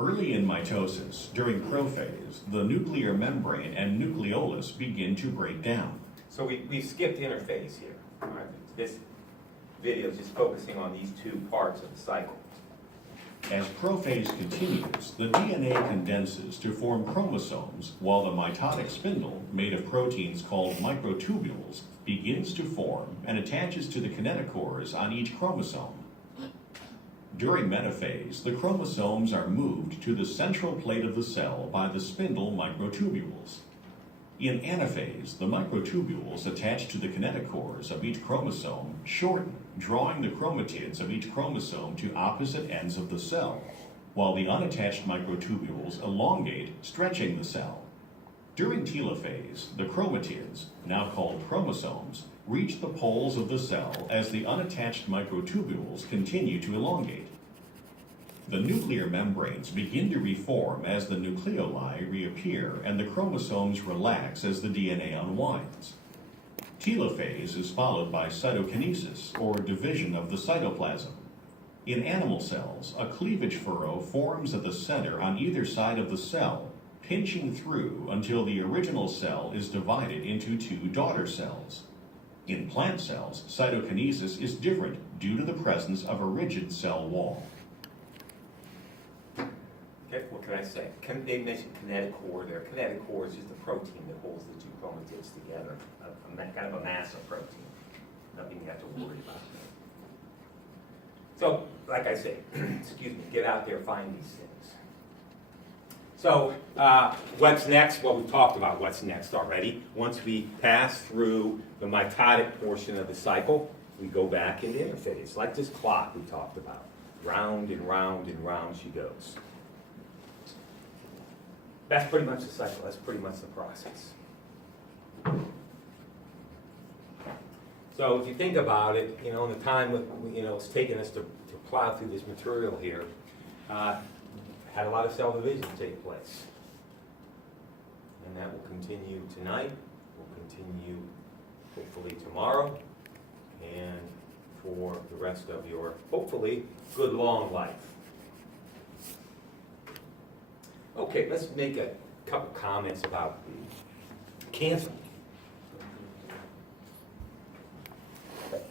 Early in mitosis, during prophase, the nuclear membrane and nucleolus begin to break down. So we've skipped interphase here. All right? This video is just focusing on these two parts of the cycle. As prophase continues, the DNA condenses to form chromosomes, while the mitotic spindle, made of proteins called microtubules, begins to form and attaches to the kinetochores on each chromosome. During metaphase, the chromosomes are moved to the central plate of the cell by the spindle microtubules. In anaphase, the microtubules attached to the kinetochores of each chromosome shorten, drawing the chromatids of each chromosome to opposite ends of the cell, while the unattached microtubules elongate, stretching the cell. During telophase, the chromatids, now called chromosomes, reach the poles of the cell as the unattached microtubules continue to elongate. The nuclear membranes begin to reform as the nucleoli reappear and the chromosomes relax as the DNA unwinds. Telophase is followed by cytokinesis, or division of the cytoplasm. In animal cells, a cleavage furrow forms at the center on either side of the cell, pinching through until the original cell is divided into two daughter cells. In plant cells, cytokinesis is different due to the presence of a rigid cell wall. Okay, what can I say? They mentioned kinetochore there. Kinetochore is just a protein that holds the two chromatids together, kind of a mass of protein. Nothing you have to worry about. So, like I say, excuse me, get out there, find these things. So, what's next? Well, we've talked about what's next already. Once we pass through the mitotic portion of the cycle, we go back into interphase, like this clock we talked about. Round and round and round she goes. That's pretty much the cycle. That's pretty much the process. So if you think about it, in the time it's taken us to plow through this material here, had a lot of cell division take place. And that will continue tonight, will continue hopefully tomorrow, and for the rest of your, hopefully, good long life. Okay, let's make a couple comments about cancer. And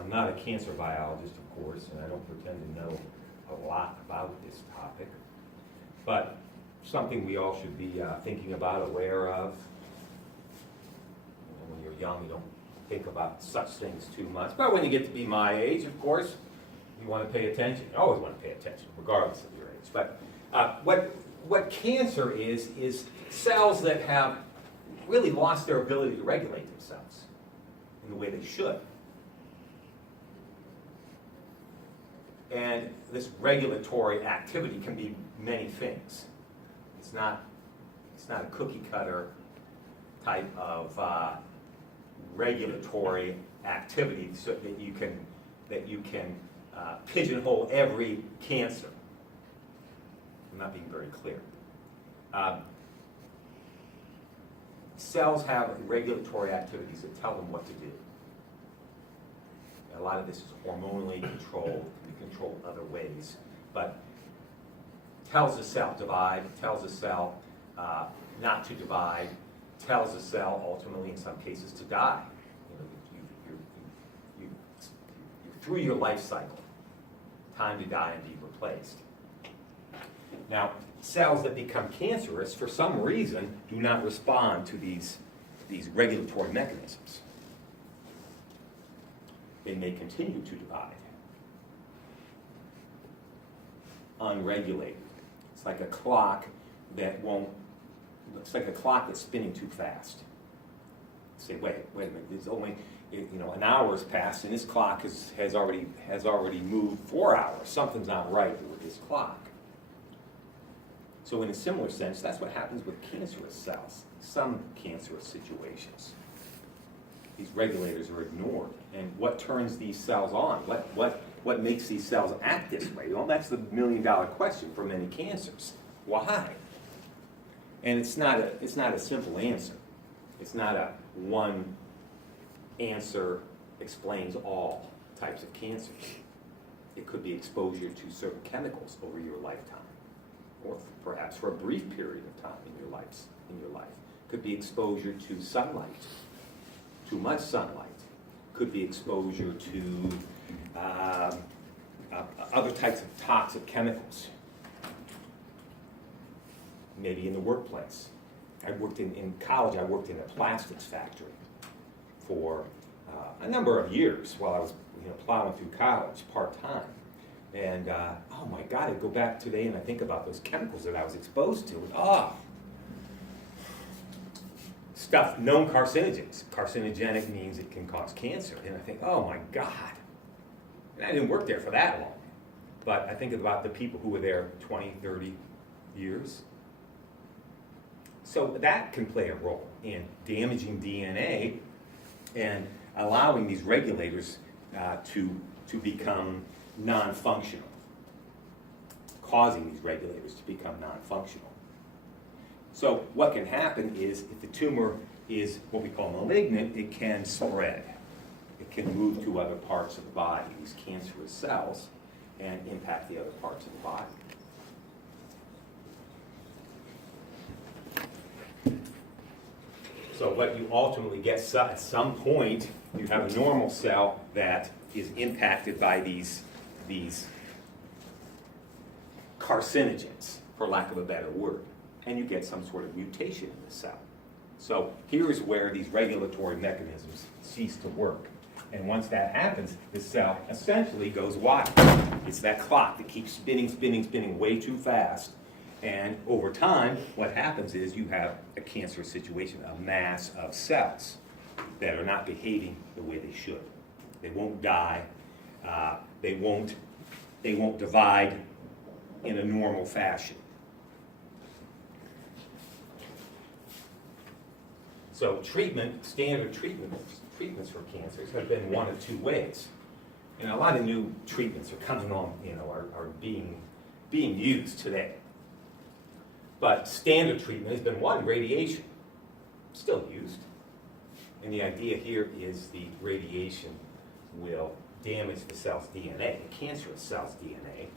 I'm not a cancer biologist, of course, and I don't pretend to know a lot about this topic, but something we all should be thinking about, aware of. When you're young, you don't think about such things too much, but when you get to be my age, of course, you want to pay attention. You always want to pay attention, regardless of your age. But what cancer is cells that have really lost their ability to regulate themselves in the way they should. And this regulatory activity can be many things. It's not a cookie cutter type of regulatory activity so that you can pigeonhole every cancer. I'm not being very clear. Cells have regulatory activities that tell them what to do. A lot of this is hormonally controlled, can be controlled other ways, but tells the cell divide, tells the cell not to divide, tells the cell ultimately in some cases to die. You're through your life cycle. Time to die and be replaced. Now, cells that become cancerous, for some reason, do not respond to these regulatory mechanisms. They may continue to divide. Unregulated. It's like a clock it's like a clock that's spinning too fast. Say, wait a minute, there's only, an hour's passed and this clock has already moved 4 hours. Something's not right with this clock. So in a similar sense, that's what happens with cancerous cells, some cancerous situations. These regulators are ignored. And what turns these cells on? What makes these cells act this way? Well, that's the million-dollar question for many cancers. Why? And it's not a simple answer. It's not a one answer explains all types of cancers. It could be exposure to certain chemicals over your lifetime, or perhaps for a brief period of time in your life. Could be exposure to sunlight, too much sunlight. Could be exposure to other types of toxic chemicals. Maybe in the workplace. I worked in college, I worked in a plastics factory for a number of years while I was plowing through college part-time. And oh my God, I go back today and I think about those chemicals that I was exposed to. Stuff, known carcinogens. Carcinogenic means it can cause cancer. And I think, oh my God. And I didn't work there for that long. But I think about the people who were there 20, 30 years. So that can play a role in damaging DNA and allowing these regulators to become non-functional, causing these regulators to become non-functional. So what can happen is if the tumor is what we call malignant, it can spread. It can move to other parts of the body, these cancerous cells, and impact the other parts of the body. So what you ultimately get, at some point, you have a normal cell that is impacted by these carcinogens, for lack of a better word, and you get some sort of mutation in the cell. So here is where these regulatory mechanisms cease to work. And once that happens, the cell essentially goes wild. It's that clock that keeps spinning way too fast. And over time, what happens is you have a cancerous situation, a mass of cells that are not behaving the way they should. They won't die. They won't divide in a normal fashion. So standard treatments for cancers have been one of two ways. And a lot of new treatments are coming on, are being used today. But standard treatment has been one, radiation, still used. And the idea here is the radiation will damage the cell's DNA, the cancerous cell's DNA,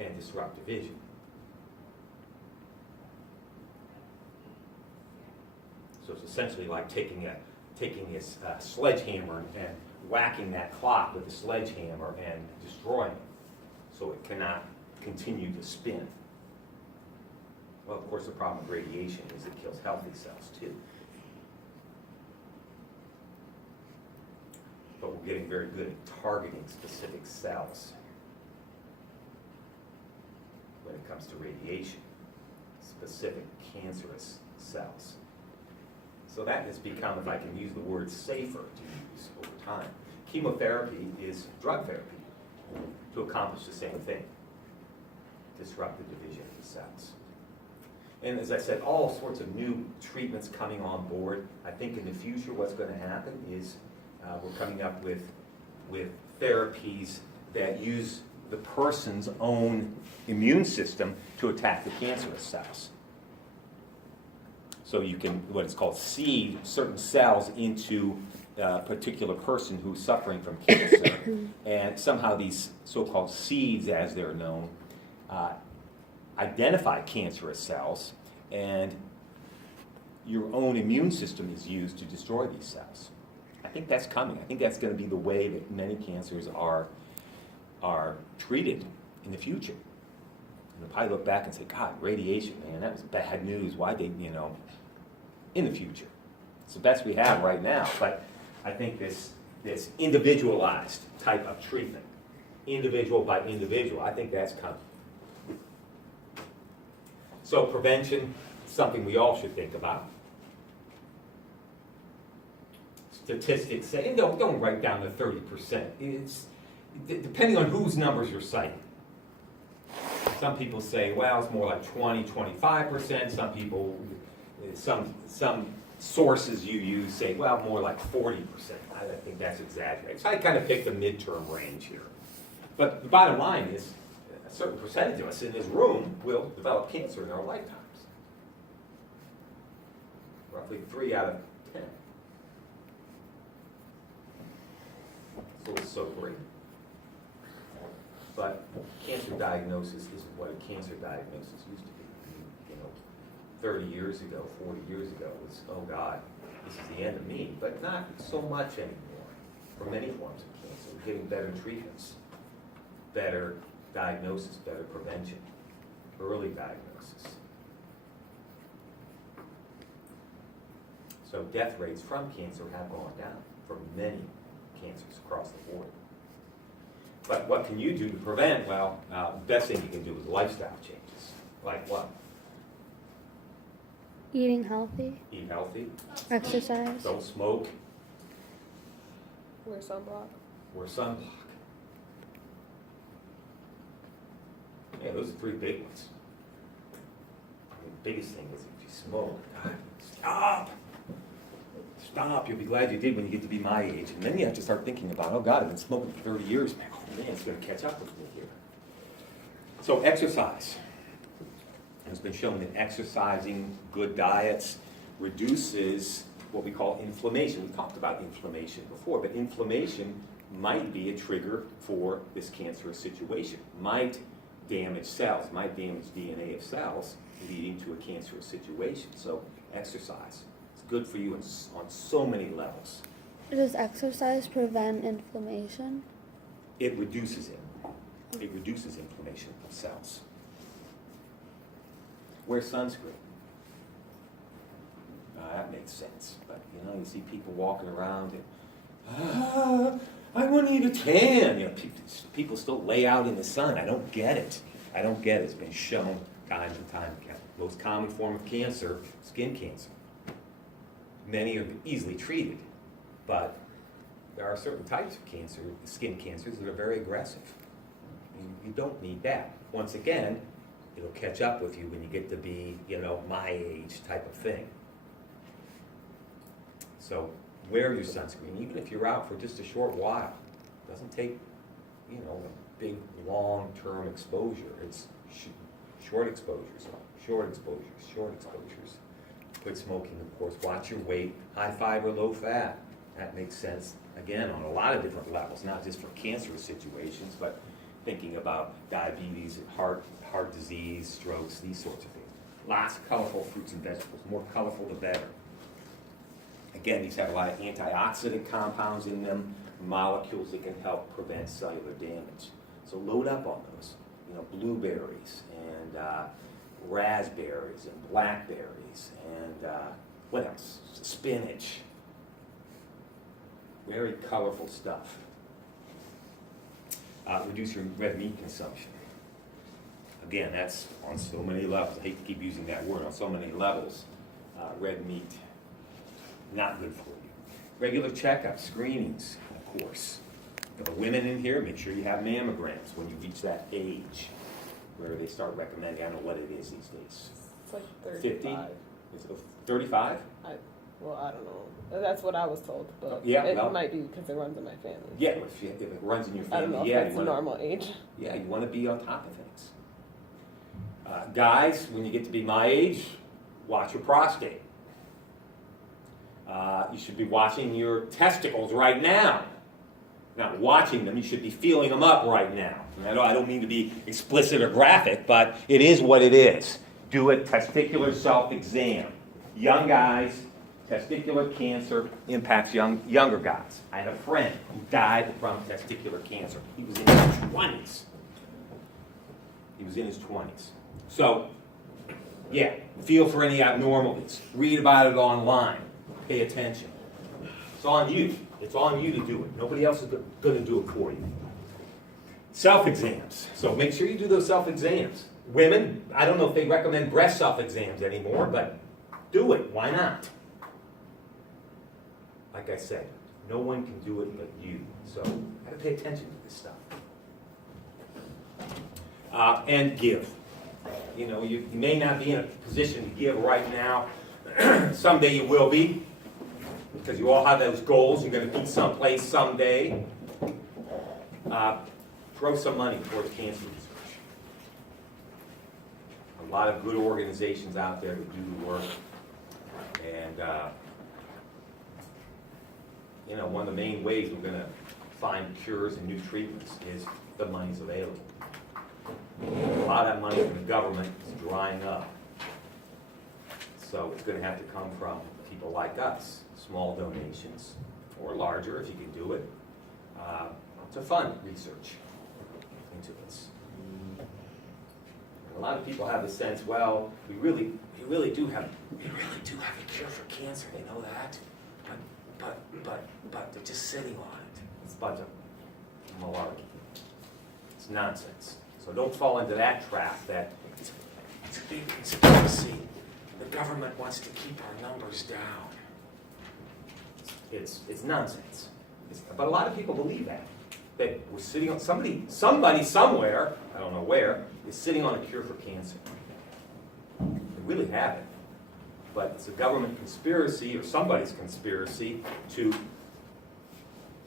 and disrupt division. So it's essentially like taking a sledgehammer and whacking that clock with a sledgehammer and destroying it, so it cannot continue to spin. Well, of course, the problem with radiation is it kills healthy cells too. But we're getting very good at targeting specific cells when it comes to radiation, specific cancerous cells. So that has become, if I can use the word, safer to use over time. Chemotherapy is drug therapy to accomplish the same thing, disrupt the division of the cells. And as I said, all sorts of new treatments coming on board. I think in the future what's going to happen is we're coming up with therapies that use the person's own immune system to attack the cancerous cells. So you can, what is called, seed certain cells into a particular person who's suffering from cancer, and somehow these so-called seeds, as they're known, identify cancerous cells, and your own immune system is used to destroy these cells. I think that's coming. I think that's going to be the way that many cancers are treated in the future. And they'll probably look back and say, God, radiation, man, that was bad news. Why they, in the future. It's the best we have right now, but I think this individualized type of treatment, individual by individual, I think that's coming. So prevention, something we all should think about. Statistics say, and don't write down the 30%. It's depending on whose numbers you're citing. Some people say, well, it's more like 20, 25%. Some people, some sources you use say, well, more like 40%. I think that's exaggerated. So I kind of picked the midterm range here. But the bottom line is, a certain percentage of us in this room will develop cancer in our lifetimes. Roughly 3 out of 10. little sobery. But cancer diagnosis isn't what a cancer diagnosis used to be. 30 years ago, 40 years ago, it was, oh God, this is the end of me. But not so much anymore for many forms of cancer. We're getting better treatments, better diagnosis, better prevention, early diagnosis. So death rates from cancer have gone down for many cancers across the board. But what can you do to prevent? Well, the best thing you can do is lifestyle changes. Like what? Eating healthy, Eat healthy, exercise, don't smoke, Wear sunblock. wear sunblock. Yeah, those are three big ones. The biggest thing is if you smoke, God, stop! Stop, you'll be glad you did when you get to be my age. And then you have to start thinking about, oh God, I've been smoking for 30 years, man. Oh man, it's gonna catch up with me here. So exercise. It's been shown that exercising, good diets, reduces what we call inflammation. We talked about inflammation before, but inflammation might be a trigger for this cancerous situation. Might damage cells, might damage DNA of cells, leading to a cancerous situation. So exercise is good for you on so many levels. Does exercise prevent inflammation? It reduces it. It reduces inflammation of cells. Wear sunscreen. That makes sense, but you see people walking around and, I want to eat a tan. People still lay out in the sun. I don't get it. I don't get it. It's been shown time and time again. Most common form of cancer, skin cancer. Many are easily treated, but there are certain types of cancer, skin cancers, that are very aggressive. You don't need that. Once again, it'll catch up with you when you get to be, my age type of thing. So wear your sunscreen, even if you're out for just a short while. It doesn't take, a big, long-term exposure. It's short exposures, short exposures, short exposures. Quit smoking, of course. Watch your weight. High fiber, low fat. That makes sense, again, on a lot of different levels, not just for cancerous situations, but thinking about diabetes, heart disease, strokes, these sorts of things. Lots of colorful fruits and vegetables. More colorful, the better. Again, these have a lot of antioxidant compounds in them, molecules that can help prevent cellular damage. So load up on those. Blueberries and raspberries and blackberries and what else? Spinach. Very colorful stuff. Reduce your red meat consumption. Again, that's on so many levels. I hate to keep using that word, on so many levels. Red meat, not good for you. Regular checkups, screenings, of course. For the women in here, make sure you have mammograms when you reach that age where they start recommending, I don't know what it is these days. It's like 35. 50? Is it 35? I don't know. That's what I was told, but Yeah, it well- might be because it runs in my family. Yeah, if it runs in your I don't family, know if yeah. that's the normal age. Yeah, you want to be on top of things. Guys, when you get to be my age, watch your prostate. You should be watching your testicles right now. Not watching them, you should be feeling them up right now. I don't mean to be explicit or graphic, but it is what it is. Do a testicular self-exam. Young guys, testicular cancer impacts younger guys. I had a friend who died from testicular cancer. He was in his 20s. He was in his 20s. So, yeah, feel for any abnormalities. Read about it online. Pay attention. It's on you. It's on you to do it. Nobody else is going to do it for you. Self-exams. So make sure you do those self-exams. Women, I don't know if they recommend breast self-exams anymore, but do it. Why not? Like I said, no one can do it but you. So you got to pay attention to this stuff. And give. You may not be in a position to give right now. Someday you will be, because you all have those goals. You're going to be someplace someday. Throw some money towards cancer research. A lot of good organizations out there that do the work. And, one of the main ways we're going to find cures and new treatments is the money's available. A lot of that money from the government is drying up. So it's gonna have to come from people like us, small donations, or larger if you can do it, to fund research into this. And a lot of people have the sense, well, we really do have a cure for cancer, they know that, but they're just sitting on it. It's a bunch of malarkey. It's nonsense. So don't fall into that trap that it's a big conspiracy. The government wants to keep our numbers down. It's nonsense. But a lot of people believe that. That we're sitting on, somebody somewhere, I don't know where, is sitting on a cure for cancer. They really have it. But it's a government conspiracy or somebody's conspiracy to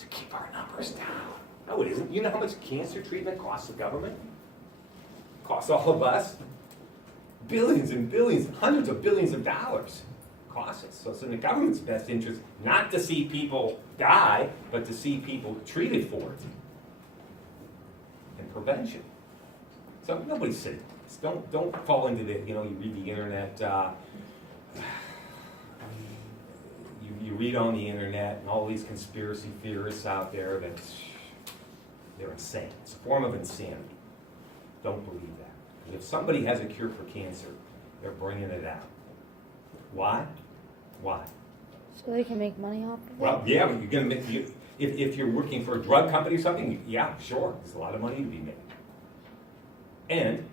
keep our numbers down. No, it isn't. You know how much cancer treatment costs the government? Costs all of us? Billions and billions, hundreds of billions of dollars costs us. So it's in the government's best interest not to see people die, but to see people treated for it. And prevention. So nobody's saying this. Don't fall into the, you read the internet, you read on the internet and all these conspiracy theorists out there that they're insane. It's a form of insanity. Don't believe that. If somebody has a cure for cancer, they're bringing it out. Why? Why? So they can make money off of it? Well, yeah, but you're gonna make, if you're working for a drug company or something, yeah, sure, there's a lot of money to be made. And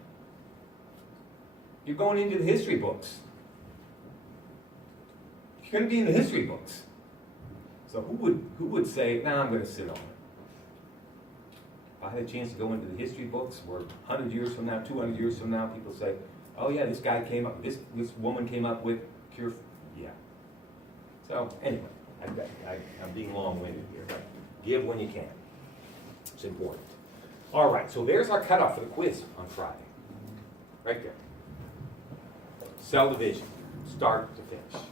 you're going into the history books. You're going to be in the history books. So who would say, nah, I'm going to sit on it? If I had a chance to go into the history books where 100 years from now, 200 years from now, people say, oh yeah, this guy came up, this woman came up with cure. Yeah. So anyway, I'm being long-winded here, but give when you can. It's important. All right, so there's our cutoff for the quiz on Friday. Right there. Cell division, start to finish.